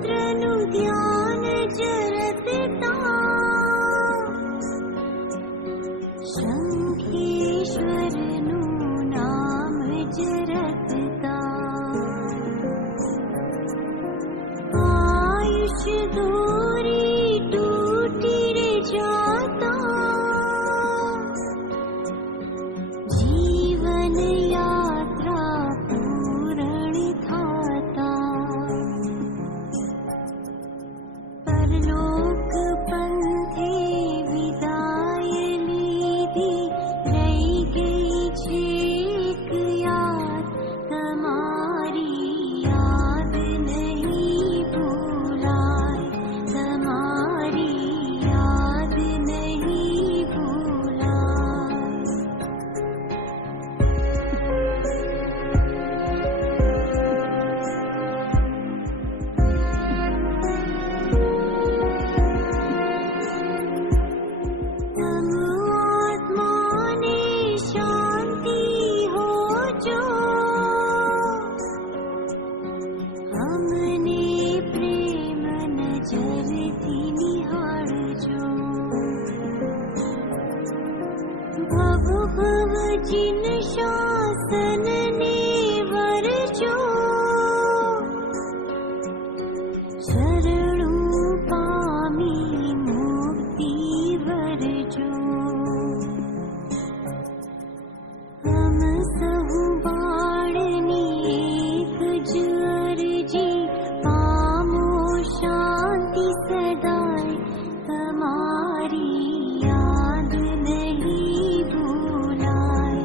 मंत्रनु ध्यान जरतता शंखेश्वरनु नाम जरतता आयुष दूरी टूटी रे जाता जीवन यात्रा पूर्ण थाता परलोक पंथे विदाय लीधी रही गई छेक याद तमारी याद नहीं भूलाए तमारी याद नहीं भूलाए तम आत्मा ने शांति हो जो हमने प्रेम नजर थी निहार जो भव भव जिन शासन ने वर जो शरणु पामी मुक्ति वर जो हम सहु बाणनी एक जर जी पामो शांति सदाए तमारी याद नहीं भूलाए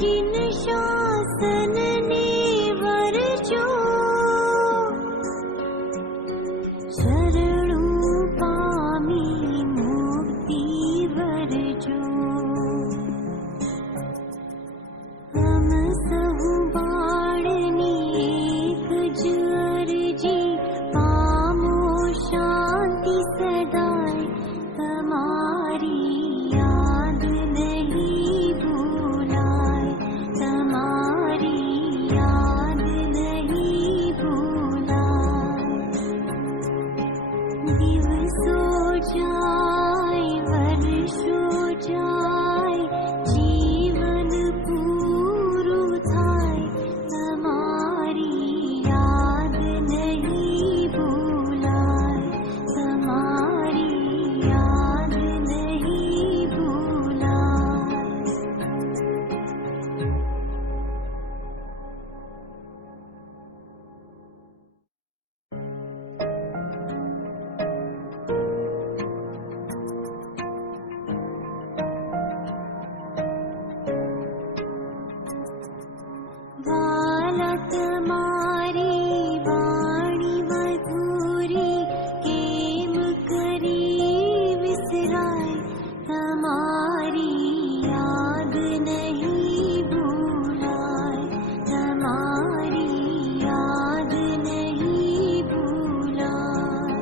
जिन शासन ने वरजो शरणु पामी मुक्ति वरजो हम सहु बाळनी एक ज अर्जी पामो शांति सदाय तमारी याद नहीं भूलाय तमारी याद नहीं भूलाय दिवसो जाय वर्षो जाय जीवन पूरु थाय तमारी याद नहीं भूलाय तमारी याद नहीं भूलाय वालक मारी वाणी मधुरी केम करी विसराय तमारी याद नहीं भूलाय तमारी याद नहीं भूलाय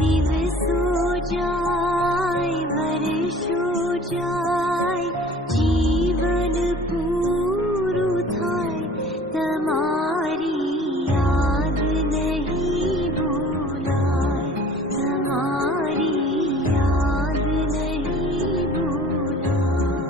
दिवसो जाय वर्षो जाय जीवन पूरु थाय तमारी याद नहीं भूलाय तमारी याद नहीं भूलाय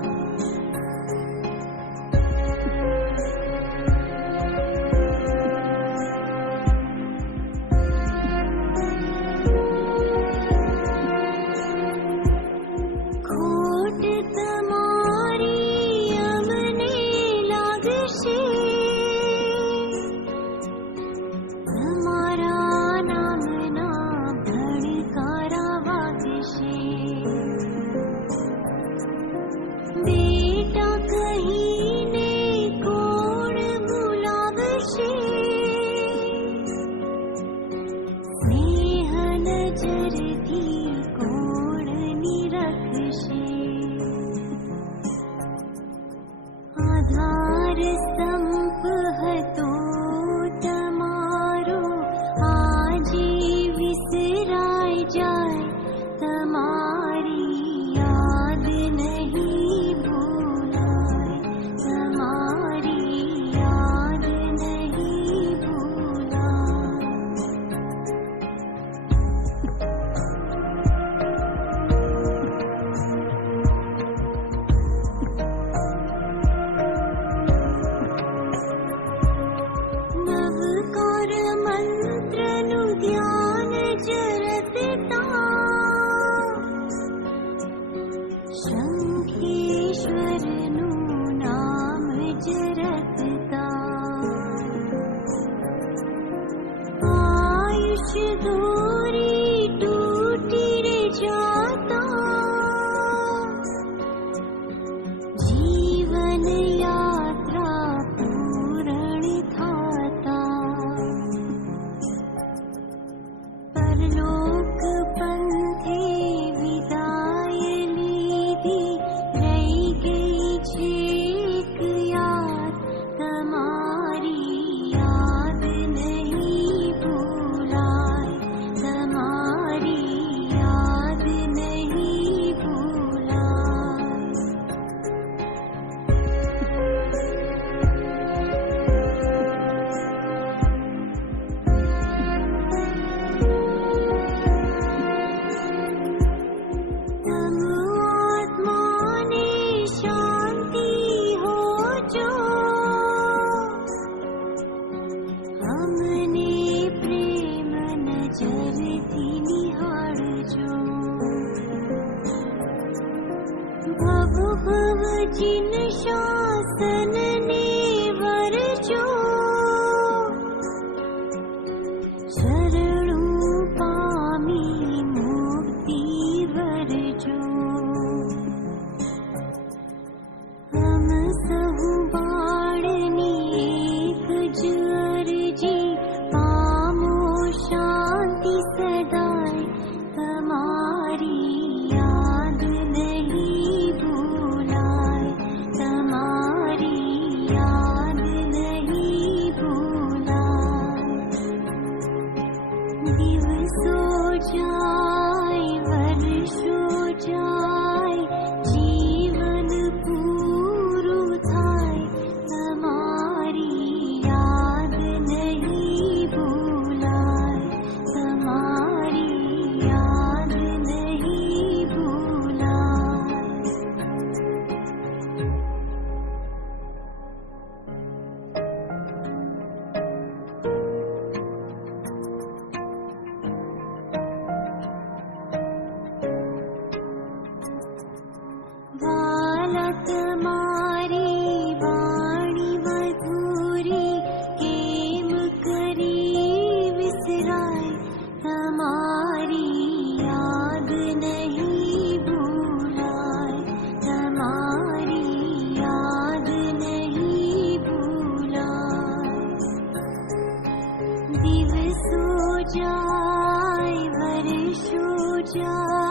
खोट तमारी अमने लागशे तमारा नामना भड़कारा वागशे बेटा कहीने कोण बुलावशे स्नेह नजरथी कोण निरखशे आधार स्तंभ हतो तमारो आजे विसराय जाय तमारी याद नहीं भूलाय तमारी याद नहीं भूलाय नवकार मंत्र नु ध्यान जरतता शंखेश्वर नु नाम जरतता आयुष दूरी टूटी रे जाता जीवन यात्रा पूर्ण थाता परलोक पंथे विदाय लीधी रही गई छेक याद तमारी याद नहीं भूलाय तमारी याद नहीं भूलाय तम आत्मा ने शांति हो जो हमने प्रेम नजर थी निहार जो भव भव जिन शासन ने वरजो शरणु पामी मुक्ति। मुक्ति वरजो जाए वर्षों जाए जीवन पूरू थाय તમારી યાદ નહીં ભૂલાય તમારી યાદ નહીં ભૂલાય વાલા તમારી વાણી મધુરી કેમ કરી વિસરાય તમારી યાદ નહીં ભૂલાય તમારી યાદ નહીં ભૂલાય દિવસો જાય વર્ષો જાય